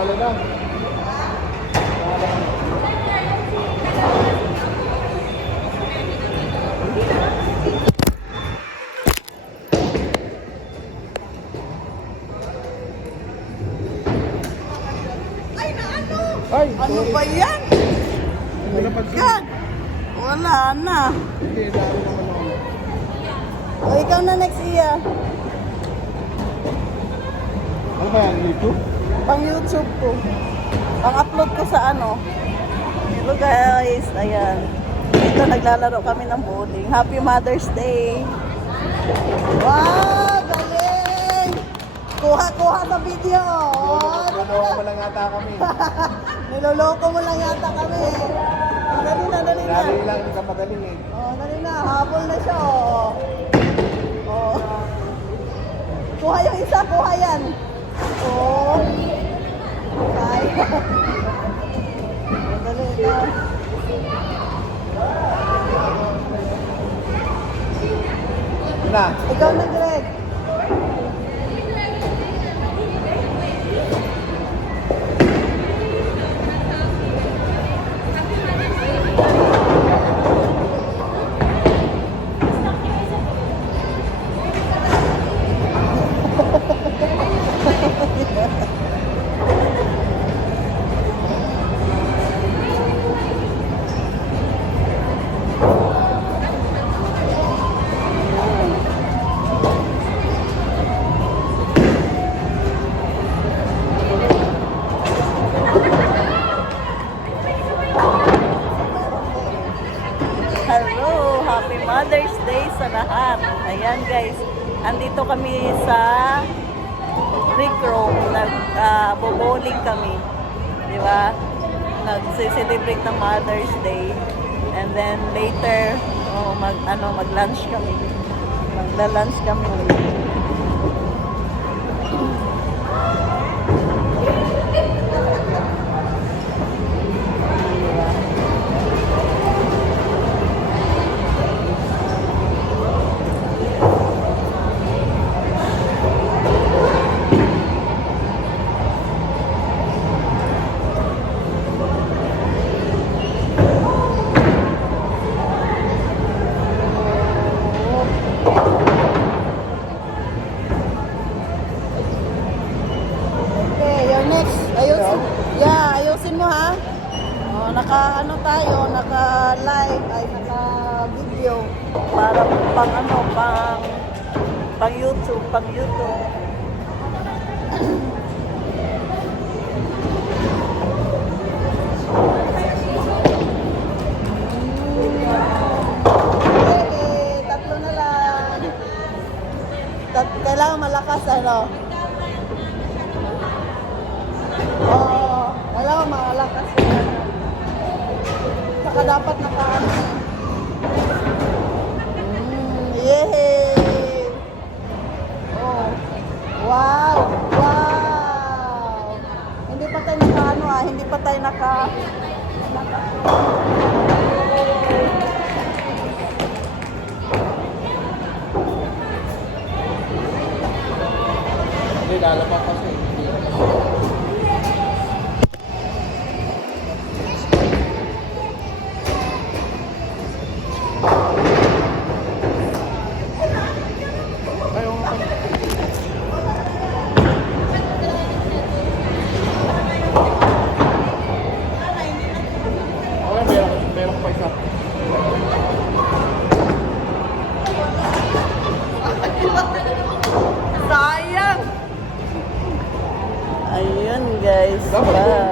Panalo na. Ay, Ano ba yan? Hindi na pansin. God! Wala na. Hindi, dami naman ako. O, ikaw na next year. Ano ba yan? YouTube? Pang YouTube ko. Pang upload ko sa ano. Hello guys, ayan. Dito naglalaro kami ng bowling. Happy Mother's Day. Wow, galing! Kuha-kuha sa video. Niloloko mo lang yata kami. Niloloko mo lang yata kami. Dali na, dali na. Dali lang, hindi ka magaling eh. Oh, dali na. Habol na siya. Oh. Oh. Kuha yung isa, kuha yan. Oh. Kaya. Dali na. Na. Ikaw na, Greg. Hello, happy Mother's Day sa lahat. Ayan guys, andito kami sa Rick Room, nag-bowling kami. Di ba? Nag-celebrate ng Mother's Day. And then later, mag-lunch kami. Magla-lunch kami. Ayusin mo ha. Oh, naka-ano tayo, naka-live, ay naka-video para pang YouTube, tatlo na lang. Kailangan malakas ano. Oo, wala malakas. Saka dapat nakaano. Yay! Oh. Wow! Wow! Hindi pa tayo nakaano hindi pa tayo naka Hindi, lalabang kasi. Meron pa isa. sayang! Ayun guys. Bye.